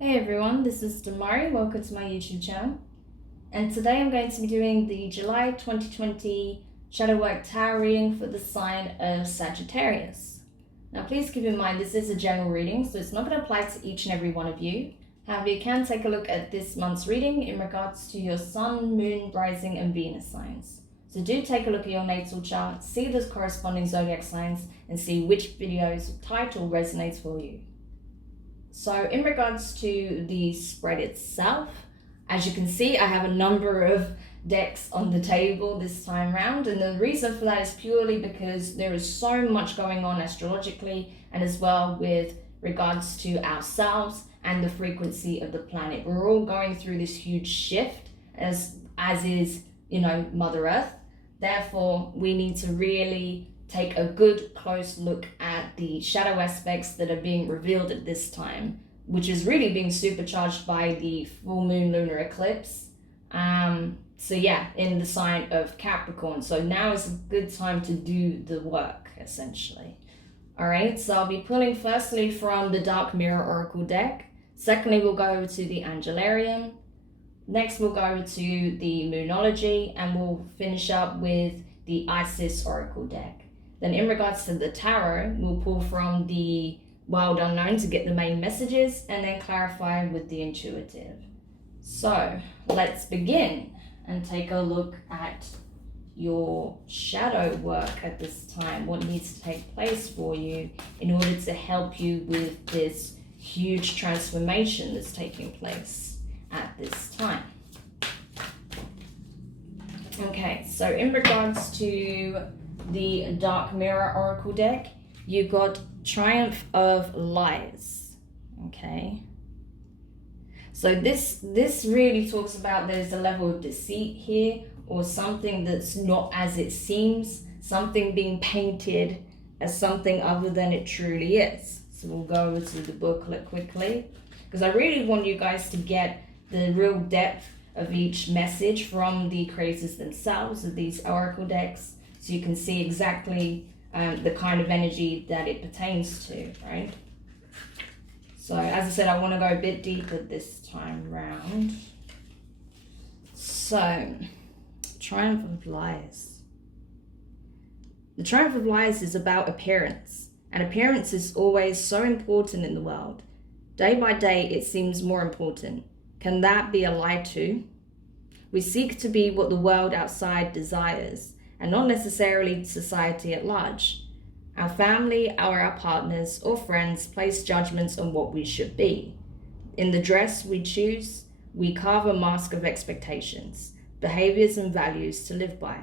Hey everyone, this is Demari. Welcome to my YouTube channel. And today I'm going to be doing the July 2020 shadow work tarot reading for the sign of Sagittarius. Now please keep in mind this is a general reading, so it's not going to apply to each and every one of you. However, you can take a look at this month's reading in regards to your Sun, Moon, Rising and Venus signs. So do take a look at your natal chart, see the corresponding zodiac signs and see which video's title resonates for you. So in regards to the spread itself, as you can see, I have a number of decks on the table this time around, and the reason for that is purely because there is so much going on astrologically and as well with regards to ourselves and the frequency of the planet. We're all going through this huge shift as is, Mother Earth. Therefore, we need to really take a good close look at the shadow aspects that are being revealed at this time, which is really being supercharged by the full moon lunar eclipse. In the sign of Capricorn. So now is a good time to do the work, essentially. All right, so I'll be pulling firstly from the Dark Mirror Oracle deck. Secondly, we'll go over to the Angelarium. Next, we'll go over to the Moonology, and we'll finish up with the Isis Oracle deck. Then in regards to the tarot, we'll pull from the Wild Unknown to get the main messages and then clarify with the intuitive. So let's begin and take a look at your shadow work at this time, what needs to take place for you in order to help you with this huge transformation that's taking place at this time. Okay, so in regards to the Dark Mirror Oracle deck, you got Triumph of Lies. Okay, so this really talks about there's a level of deceit here, or something that's not as it seems, something being painted as something other than it truly is. So we'll go over to the booklet quickly, because I really want you guys to get the real depth of each message from the creators themselves of these oracle decks, so you can see exactly the kind of energy that it pertains to, right? So as I said, I want to go a bit deeper this time round. So, Triumph of Lies. The Triumph of Lies is about appearance, and appearance is always so important in the world. Day by day, it seems more important. Can that be a lie too? We seek to be what the world outside desires, and not necessarily society at large. Our family, our partners, or friends place judgments on what we should be. In the dress we choose, we carve a mask of expectations, behaviours and values to live by.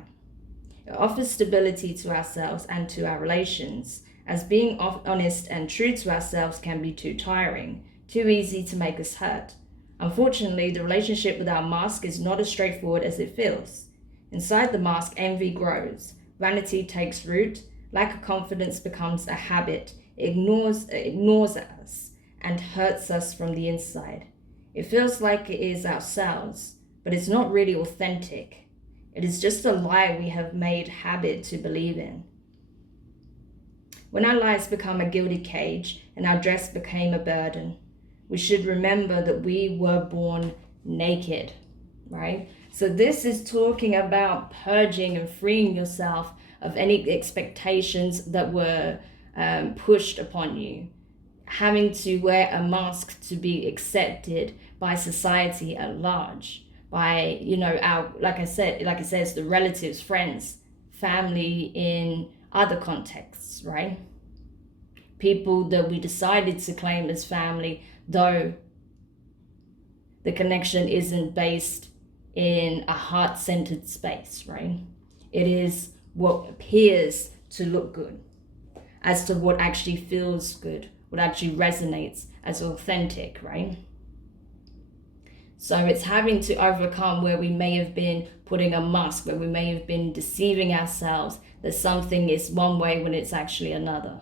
It offers stability to ourselves and to our relations, as being honest and true to ourselves can be too tiring, too easy to make us hurt. Unfortunately, the relationship with our mask is not as straightforward as it feels. Inside the mask, envy grows, vanity takes root, lack of confidence becomes a habit, it ignores us and hurts us from the inside. It feels like it is ourselves, but it's not really authentic. It is just a lie we have made habit to believe in. When our lives become a gilded cage and our dress became a burden, we should remember that we were born naked, right? So this is talking about purging and freeing yourself of any expectations that were pushed upon you. Having to wear a mask to be accepted by society at large, by, our, like it says, the relatives, friends, family in other contexts, right? People that we decided to claim as family, though the connection isn't based in a heart-centered space, right? It is what appears to look good as to what actually feels good, what actually resonates as authentic, right? So it's having to overcome where we may have been putting a mask, where we may have been deceiving ourselves that something is one way when it's actually another.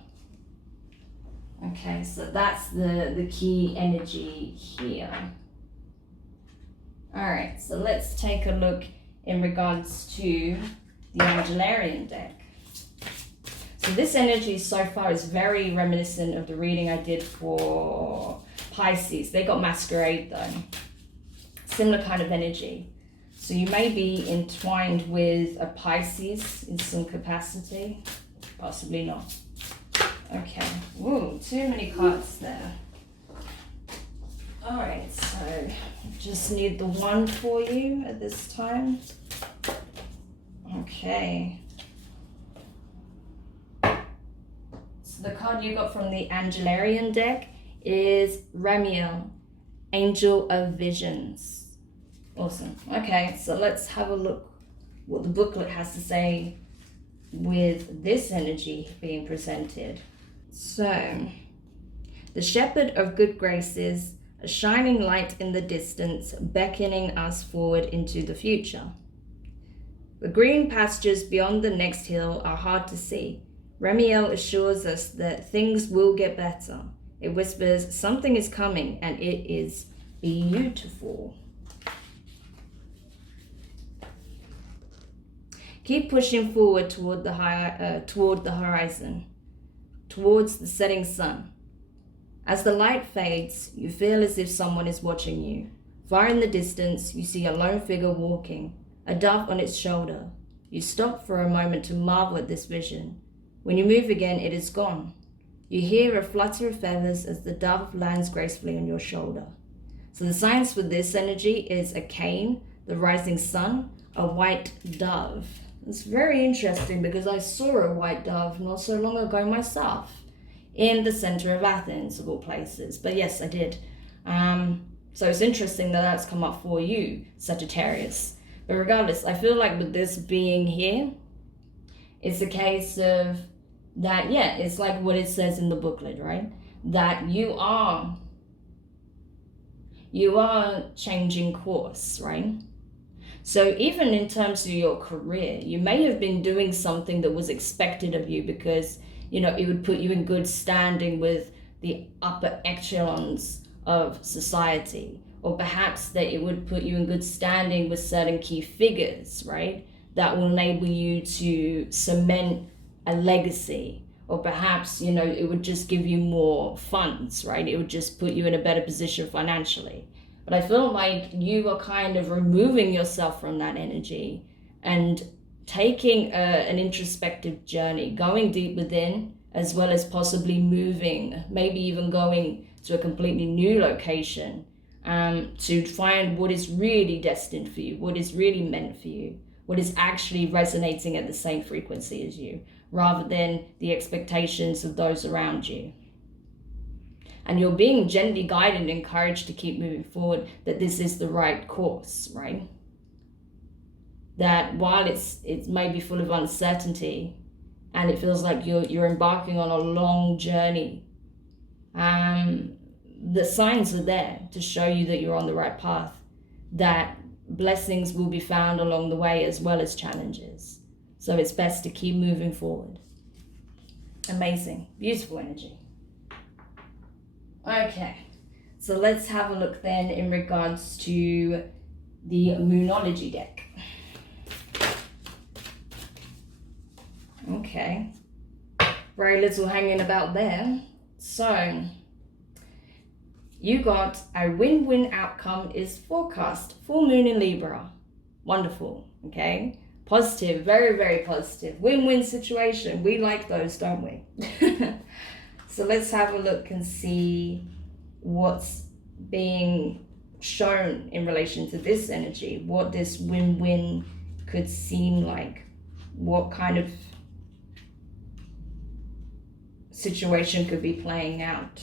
Okay, so that's the key energy here. All right, so let's take a look in regards to the Angelarium deck. So this energy so far is very reminiscent of the reading I did for Pisces. They got masquerade though. Similar kind of energy. So you may be entwined with a Pisces in some capacity. Possibly not. Okay. Ooh, too many cards there. Alright, so just need the one for you at this time. Okay. So the card you got from the Angelarium deck is Ramiel, Angel of Visions. Awesome. Okay, so let's have a look what the booklet has to say with this energy being presented. So, the shepherd of good graces, a shining light in the distance, beckoning us forward into the future. The green pastures beyond the next hill are hard to see. Ramiel assures us that things will get better. It whispers something is coming and it is beautiful. Keep pushing forward toward the horizon, towards the setting sun. As the light fades, you feel as if someone is watching you. Far in the distance, you see a lone figure walking, a dove on its shoulder. You stop for a moment to marvel at this vision. When you move again, it is gone. You hear a flutter of feathers as the dove lands gracefully on your shoulder. So the signs for this energy is a cane, the rising sun, a white dove. It's very interesting because I saw a white dove not so long ago myself in the center of Athens, of all places. But yes, I did. So it's interesting that that's come up for you, Sagittarius. But regardless, I feel like with this being here, it's a case of that, yeah, it's like what it says in the booklet, right? That you are changing course, right? So even in terms of your career, you may have been doing something that was expected of you because, you know, it would put you in good standing with the upper echelons of society. Or perhaps that it would put you in good standing with certain key figures, right? That will enable you to cement a legacy. Or perhaps, you know, it would just give you more funds, right? It would just put you in a better position financially. But I feel like you are kind of removing yourself from that energy and taking an introspective journey, going deep within, as well as possibly moving, maybe even going to a completely new location to find what is really destined for you, what is really meant for you, what is actually resonating at the same frequency as you, rather than the expectations of those around you. And you're being gently guided and encouraged to keep moving forward, that this is the right course, right? That while it may be full of uncertainty and it feels like you're embarking on a long journey, the signs are there to show you that you're on the right path, that blessings will be found along the way as well as challenges. So it's best to keep moving forward. Amazing, beautiful energy. Okay, so let's have a look then in regards to the Moonology deck. Okay, very little hanging about there. So you got a win-win outcome is forecast, full moon in Libra. Wonderful, okay? Positive, very, very positive. Win-win situation. We like those, don't we? So let's have a look and see what's being shown in relation to this energy, what this win-win could seem like, what kind of situation could be playing out.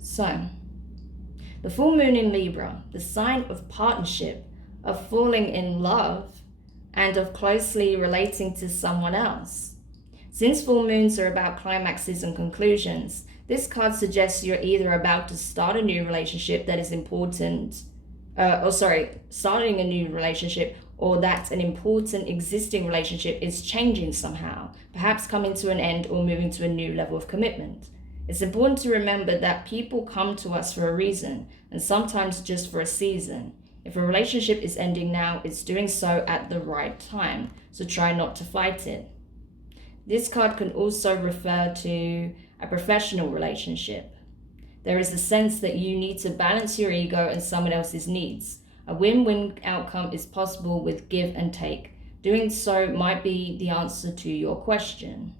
So, the full moon in Libra, the sign of partnership, of falling in love, and of closely relating to someone else. Since full moons are about climaxes and conclusions, this card suggests you're either about to start a new relationship that is important, starting a new relationship, or that an important existing relationship is changing somehow, perhaps coming to an end or moving to a new level of commitment. It's important to remember that people come to us for a reason, and sometimes just for a season. If a relationship is ending now, it's doing so at the right time. So try not to fight it. This card can also refer to a professional relationship. There is a sense that you need to balance your ego and someone else's needs. A win-win outcome is possible with give and take. Doing so might be the answer to your question.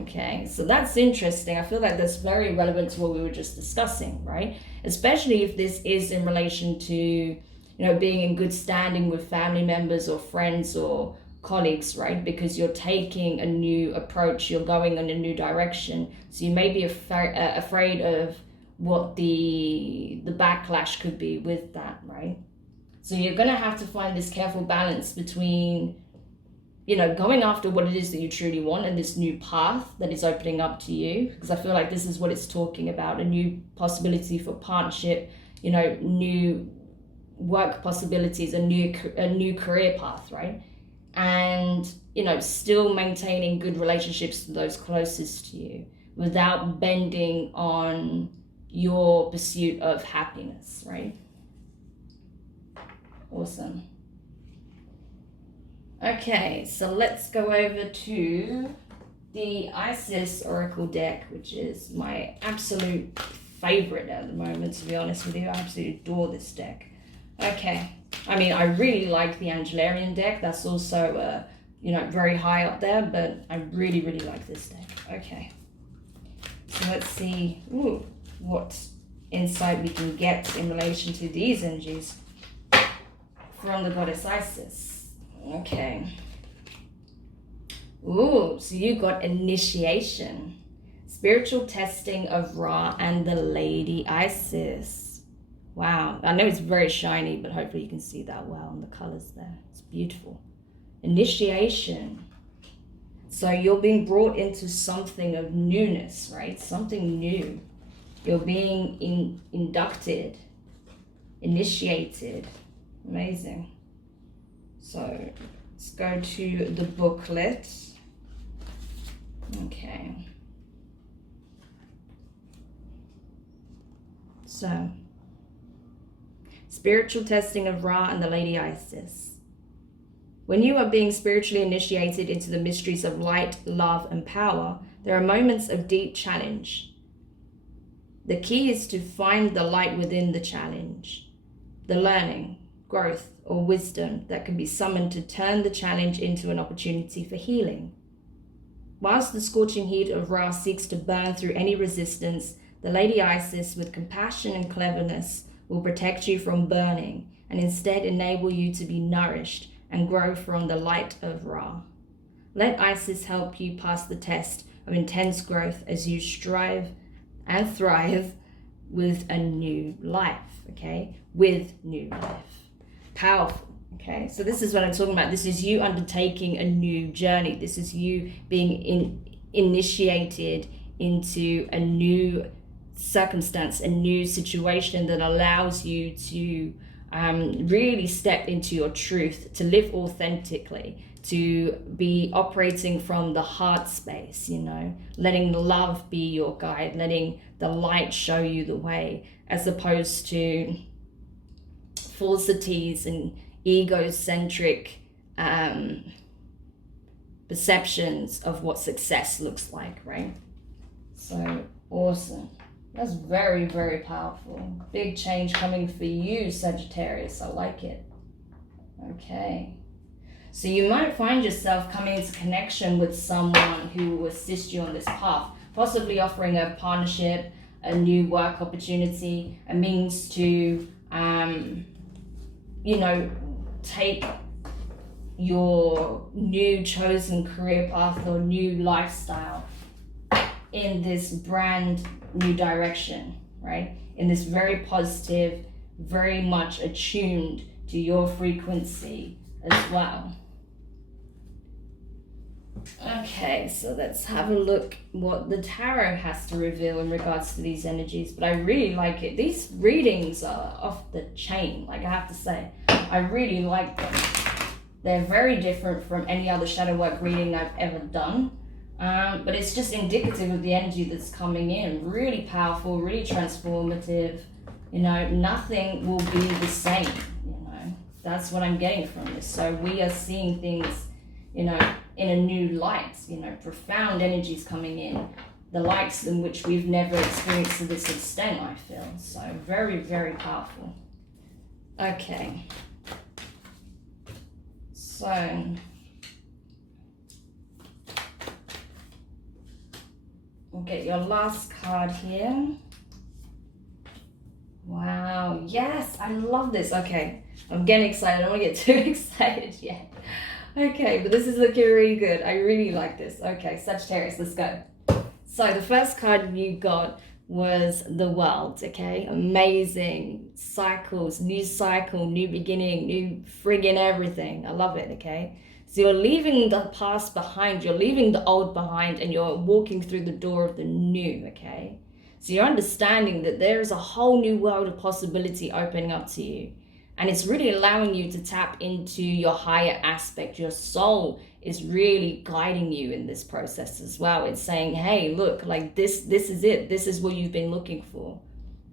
Okay, so that's interesting. I feel like that's very relevant to what we were just discussing, right? Especially if this is in relation to, being in good standing with family members or friends or colleagues, right? Because you're taking a new approach, you're going in a new direction. So you may be afraid of what the backlash could be with that, right? So you're going to have to find this careful balance between, going after what it is that you truly want and this new path that is opening up to you. Because I feel like this is what it's talking about, a new possibility for partnership, new work possibilities, a new career path, right? And, still maintaining good relationships with those closest to you without bending on your pursuit of happiness, right? Awesome. Okay, so let's go over to the Isis Oracle deck, which is my absolute favorite at the moment, to be honest with you. I absolutely adore this deck. Okay, I mean, I really like the Angelarium deck. That's also, very high up there, but I really, really like this deck. Okay, so let's see what insight we can get in relation to these energies from the goddess Isis. Okay. So you got initiation, spiritual testing of Ra and the Lady Isis. Wow, I know it's very shiny, but hopefully you can see that well in the colors there. It's beautiful. Initiation. So you're being brought into something of newness, right? Something new. You're being inducted, initiated. Amazing. So let's go to the booklet. Okay. So, spiritual testing of Ra and the Lady Isis. When you are being spiritually initiated into the mysteries of light, love, and power, there are moments of deep challenge. The key is to find the light within the challenge, the learning, growth, or wisdom that can be summoned to turn the challenge into an opportunity for healing. Whilst the scorching heat of Ra seeks to burn through any resistance, the Lady Isis, with compassion and cleverness, will protect you from burning and instead enable you to be nourished and grow from the light of Ra. Let Isis help you pass the test of intense growth as you strive and thrive with a new life, okay? With new life. Powerful, okay? So this is what I'm talking about. This is you undertaking a new journey. This is you being initiated into a new circumstance, a new situation that allows you to really step into your truth, to live authentically, to be operating from the heart space, letting love be your guide, letting the light show you the way, as opposed to falsities and egocentric perceptions of what success looks like, right? So awesome. That's very, very powerful. Big change coming for you, Sagittarius. I like it. Okay. So you might find yourself coming into connection with someone who will assist you on this path, possibly offering a partnership, a new work opportunity, a means to, take your new chosen career path or new lifestyle in this brand new direction, right? In this very positive, very much attuned to your frequency as well. Okay, so let's have a look what the tarot has to reveal in regards to these energies. But I really like it. These readings are off the chain, like I have to say. I really like them. They're very different from any other shadow work reading I've ever done. But it's just indicative of the energy that's coming in. Really powerful, really transformative. You know, nothing will be the same, you know. That's what I'm getting from this. So we are seeing things, you know, in a new light, you know, profound energies coming in, the likes in which we've never experienced to this extent, I feel. So very, very powerful. Okay. So we'll get your last card here. Wow, yes, I love this. Okay, I'm getting excited. I don't want to get too excited yet. Okay, but this is looking really good. I really like this. Okay, Sagittarius, let's go. So the first card you got was the World, okay? Amazing. Cycles, new cycle, new beginning, new friggin' everything. I love it, okay? So you're leaving the past behind, you're leaving the old behind, and you're walking through the door of the new, okay? So you're understanding that there is a whole new world of possibility opening up to you. And it's really allowing you to tap into your higher aspect. Your soul is really guiding you in this process as well. It's saying, hey, look, like this is it. This is what you've been looking for.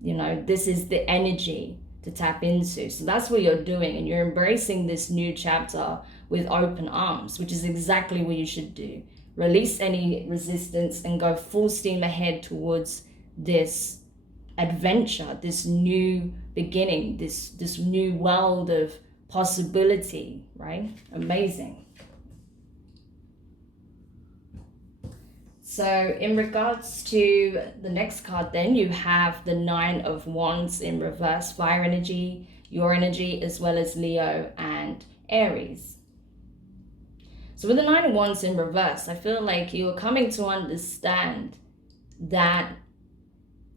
You know, this is the energy to tap into. So that's what you're doing. And you're embracing this new chapter with open arms, which is exactly what you should do. Release any resistance and go full steam ahead towards this adventure, this new beginning, this new world of possibility, right? Amazing. So in regards to the next card, then you have the Nine of Wands in reverse, fire energy, your energy, as well as Leo and Aries. So with the Nine of Wands in reverse, I feel like you're coming to understand that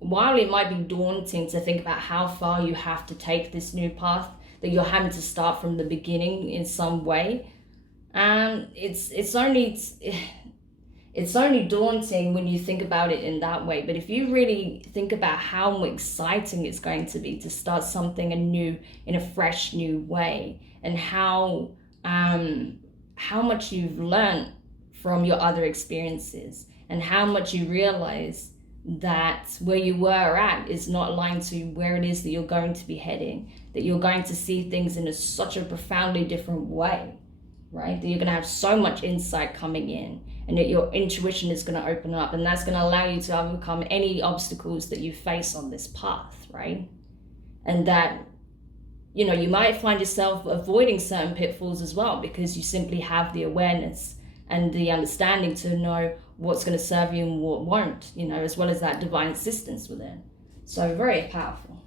while it might be daunting to think about how far you have to take this new path, that you're having to start from the beginning in some way, it's only daunting when you think about it in that way. But if you really think about how exciting it's going to be to start something anew in a fresh new way, and how much you've learned from your other experiences, and how much you realize that where you were at is not aligned to where it is that you're going to be heading, that you're going to see things in such a profoundly different way, right? That you're going to have so much insight coming in, and that your intuition is going to open up, and that's going to allow you to overcome any obstacles that you face on this path, right? And that, you know, you might find yourself avoiding certain pitfalls as well, because you simply have the awareness and the understanding to know what's going to serve you and what won't, you know, as well as that divine assistance within. So very powerful.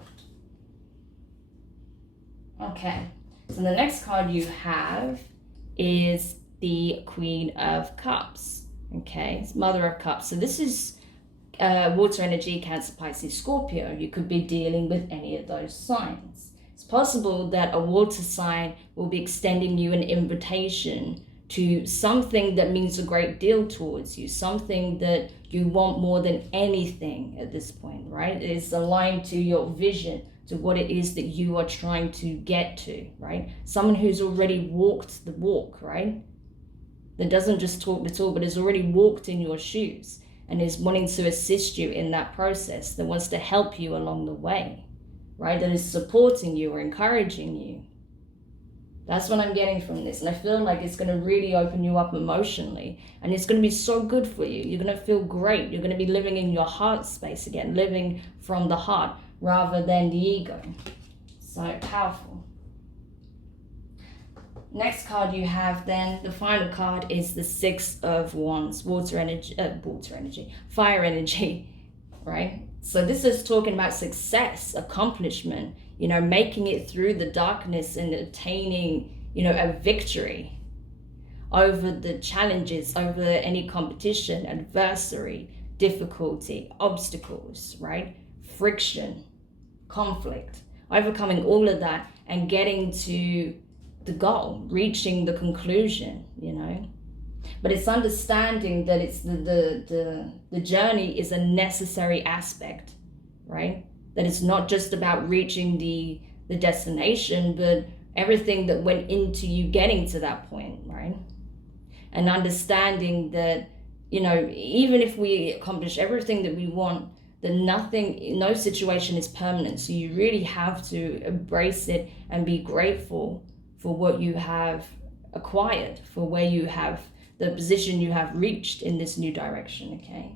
Okay, so the next card you have is the Queen of Cups. Okay, it's Mother of Cups. So this is water energy, Cancer, Pisces, Scorpio. You could be dealing with any of those signs. It's possible that a water sign will be extending you an invitation to something that means a great deal towards you, something that you want more than anything at this point, right? It's aligned to your vision, to what it is that you are trying to get to, right? Someone who's already walked the walk, right? That doesn't just talk the talk, but has already walked in your shoes and is wanting to assist you in that process, that wants to help you along the way, right? That is supporting you or encouraging you. That's what I'm getting from this. And I feel like it's going to really open you up emotionally. And it's going to be so good for you. You're going to feel great. You're going to be living in your heart space again, living from the heart rather than the ego. So powerful. Next card you have then, the final card is the Six of Wands, fire energy, right? So this is talking about success, accomplishment, you know, making it through the darkness and attaining, you know, a victory over the challenges, over any competition, adversary, difficulty, obstacles, right? Friction, conflict, overcoming all of that and getting to the goal, reaching the conclusion, you know. But it's understanding that it's the journey is a necessary aspect, right? That it's not just about reaching the destination, but everything that went into you getting to that point, right? And understanding that, you know, even if we accomplish everything that we want, that no situation is permanent. So you really have to embrace it and be grateful for what you have acquired, for where you have, the position you have reached in this new direction, okay?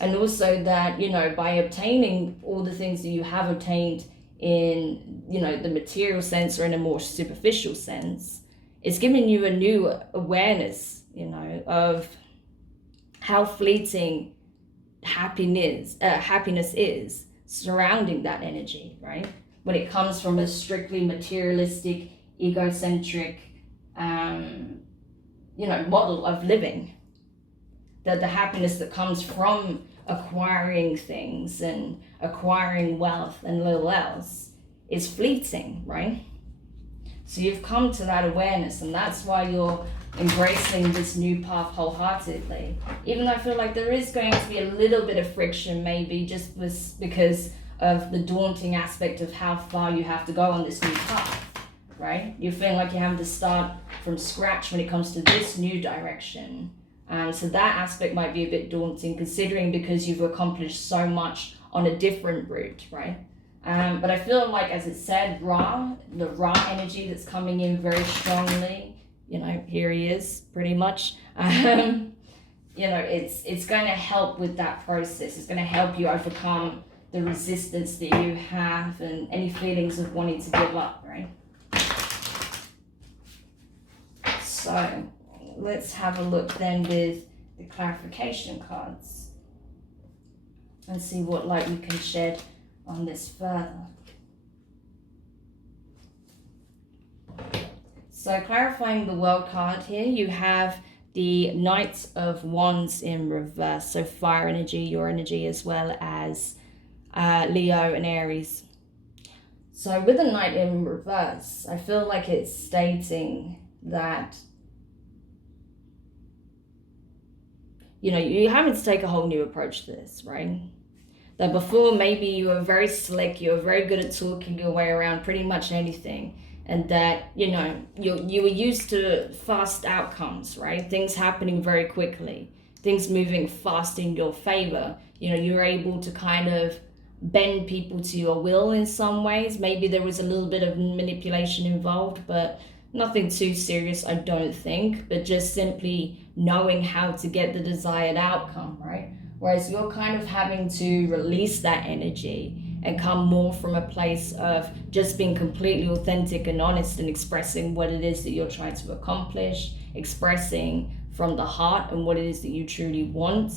And also that, you know, by obtaining all the things that you have obtained in, you know, the material sense or in a more superficial sense, it's giving you a new awareness, you know, of how fleeting happiness is surrounding that energy, right? When it comes from a strictly materialistic, egocentric, you know, model of living, that the happiness that comes from acquiring things and acquiring wealth and little else is fleeting, right? So you've come to that awareness, and that's why you're embracing this new path wholeheartedly. Even though I feel like there is going to be a little bit of friction, maybe just because of the daunting aspect of how far you have to go on this new path, right? You're feeling like you're having to start from scratch when it comes to this new direction. So that aspect might be a bit daunting, considering because you've accomplished so much on a different route, right? But I feel like, as it said, the Ra energy that's coming in very strongly, you know, here he is pretty much. You know, it's going to help with that process. It's going to help you overcome the resistance that you have and any feelings of wanting to give up, right? So let's have a look then with the clarification cards and see what light we can shed on this further. So clarifying the World card here, you have the Knight of Wands in reverse. So fire energy, your energy, as well as Leo and Aries. So with the Knight in reverse, I feel like it's stating that, you know, you're having to take a whole new approach to this, right? That before maybe you were very slick, you were very good at talking your way around pretty much anything, and that, you know, you were used to fast outcomes, right? Things happening very quickly, things moving fast in your favor. You know, you're able to kind of bend people to your will in some ways. Maybe there was a little bit of manipulation involved, but nothing too serious, I don't think, but just simply knowing how to get the desired outcome, right? Whereas you're kind of having to release that energy and come more from a place of just being completely authentic and honest and expressing what it is that you're trying to accomplish, expressing from the heart and what it is that you truly want.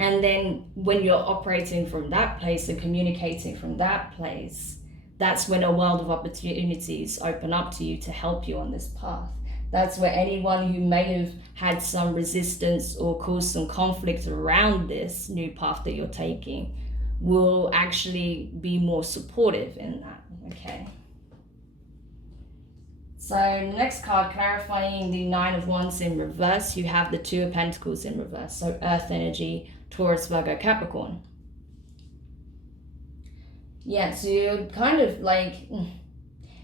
And then when you're operating from that place and communicating from that place, that's when a world of opportunities open up to you to help you on this path. That's where anyone who may have had some resistance or caused some conflict around this new path that you're taking will actually be more supportive in that, okay? So next card, clarifying the Nine of Wands in reverse, you have the Two of Pentacles in reverse. So Earth energy, Taurus, Virgo, Capricorn. Yeah, so you're kind of like,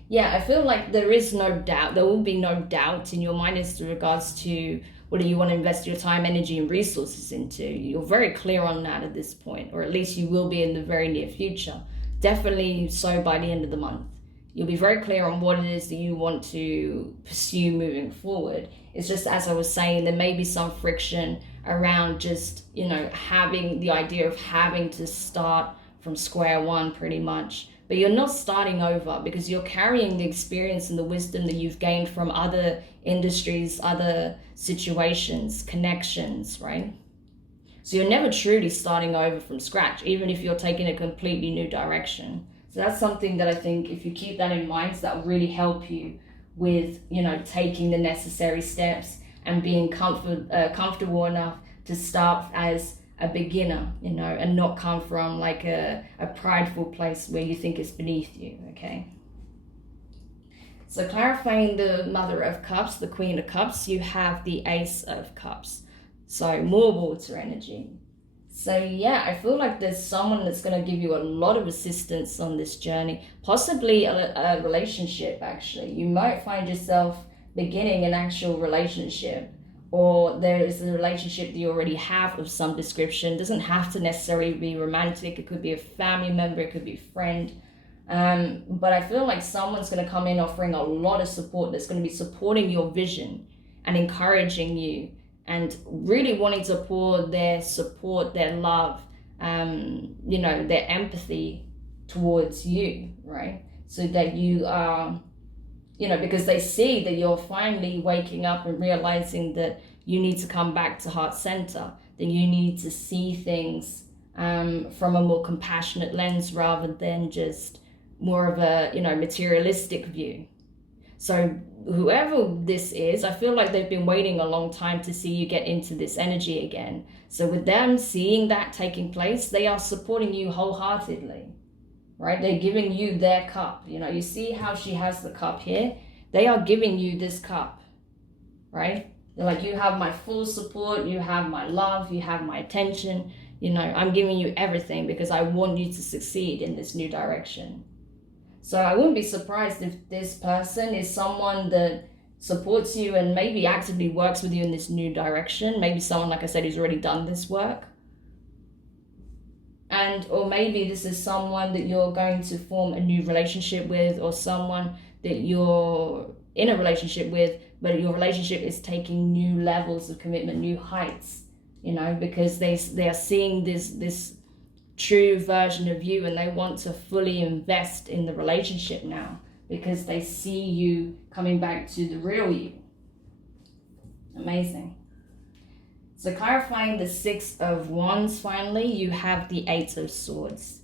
yeah, I feel like there is no doubt, there will be no doubt in your mind as to regards to whether you want to invest your time, energy, and resources into. You're very clear on that at this point, or at least you will be in the very near future. Definitely so by the end of the month. You'll be very clear on what it is that you want to pursue moving forward. It's just, as I was saying, there may be some friction around just, you know, having the idea of having to start from square one pretty much. But you're not starting over, because you're carrying the experience and the wisdom that you've gained from other industries, other situations, connections, right? So you're never truly starting over from scratch, even if you're taking a completely new direction. So that's something that I think, if you keep that in mind, that will really help you with, you know, taking the necessary steps and being comfortable enough to start as a beginner, you know, and not come from like a prideful place where you think it's beneath you, okay? So clarifying the Mother of Cups, the Queen of Cups, you have the Ace of Cups. So more water energy. So yeah, I feel like there's someone that's going to give you a lot of assistance on this journey, possibly a relationship actually. You might find yourself beginning an actual relationship or there is a relationship that you already have of some description. It doesn't have to necessarily be romantic. It could be a family member, it could be a friend. But I feel like someone's going to come in offering a lot of support, that's going to be supporting your vision and encouraging you and really wanting to pour their support, their love, their empathy towards you, right? So that you are, because they see that you're finally waking up and realizing that you need to come back to heart center, that you need to see things from a more compassionate lens rather than just more of a, materialistic view. So whoever this is, I feel like they've been waiting a long time to see you get into this energy again. So with them seeing that taking place, they are supporting you wholeheartedly, right? They're giving you their cup. You see how she has the cup here? They are giving you this cup, right? They're like, you have my full support, you have my love, you have my attention. I'm giving you everything because I want you to succeed in this new direction. So I wouldn't be surprised if this person is someone that supports you and maybe actively works with you in this new direction. Maybe someone, like I said, who's already done this work. Or maybe this is someone that you're going to form a new relationship with, or someone that you're in a relationship with, but your relationship is taking new levels of commitment, new heights, because they are seeing this true version of you, and they want to fully invest in the relationship now because they see you coming back to the real you. Amazing. So clarifying the 6 of Wands, finally, you have the 8 of Swords.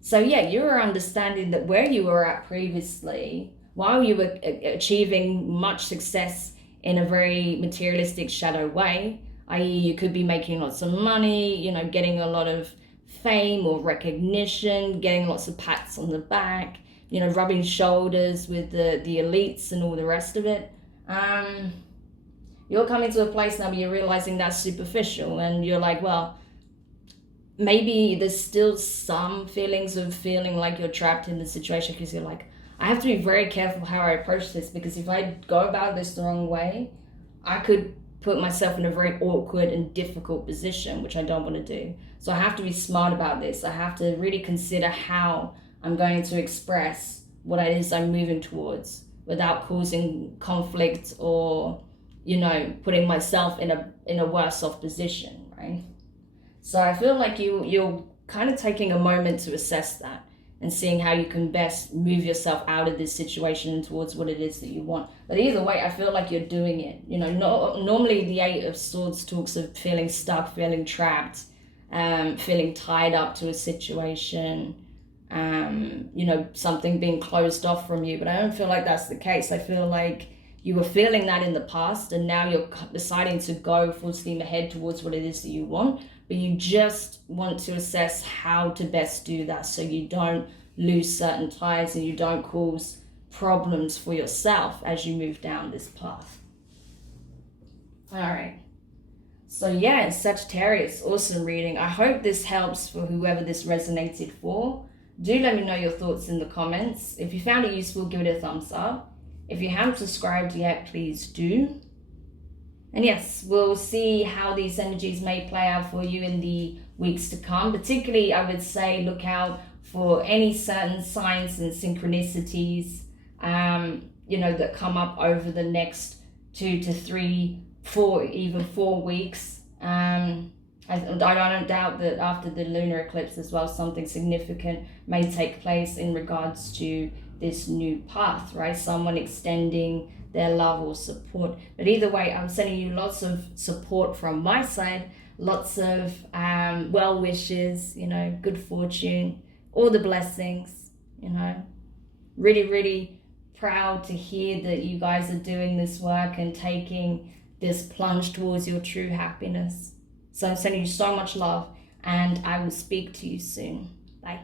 So yeah, you are understanding that where you were at previously, while you were achieving much success in a very materialistic shadow way, i.e. you could be making lots of money, getting a lot of fame or recognition, getting lots of pats on the back, rubbing shoulders with the elites and all the rest of it. You're coming to a place now where you're realizing that's superficial, and you're like, well, maybe there's still some feelings of feeling like you're trapped in the situation, because you're like, I have to be very careful how I approach this, because if I go about this the wrong way, I could put myself in a very awkward and difficult position, which I don't want to do. So I have to be smart about this. I have to really consider how I'm going to express what it is I'm moving towards without causing conflict or, putting myself in a worse off position, right? So I feel like you're kind of taking a moment to assess that and seeing how you can best move yourself out of this situation and towards what it is that you want. But either way, I feel like you're doing it. Normally the 8 of Swords talks of feeling stuck, feeling trapped, feeling tied up to a situation, something being closed off from you. But I don't feel like that's the case. I feel like you were feeling that in the past, and now you're deciding to go full steam ahead towards what it is that you want. But you just want to assess how to best do that so you don't lose certain ties and you don't cause problems for yourself as you move down this path. All right. So yeah, Sagittarius, awesome reading. I hope this helps for whoever this resonated for. Do let me know your thoughts in the comments. If you found it useful, give it a thumbs up. If you haven't subscribed yet, please do. And yes, we'll see how these energies may play out for you in the weeks to come. Particularly, I would say, look out for any certain signs and synchronicities, that come up over the next 2 to 3, 4, even 4 weeks. I don't doubt that after the lunar eclipse as well, something significant may take place in regards to this new path, right? Someone extending their love or support. But either way, I'm sending you lots of support from my side, lots of well wishes, good fortune, all the blessings, really, really proud to hear that you guys are doing this work and taking this plunge towards your true happiness. So I'm sending you so much love, and I will speak to you soon. Bye.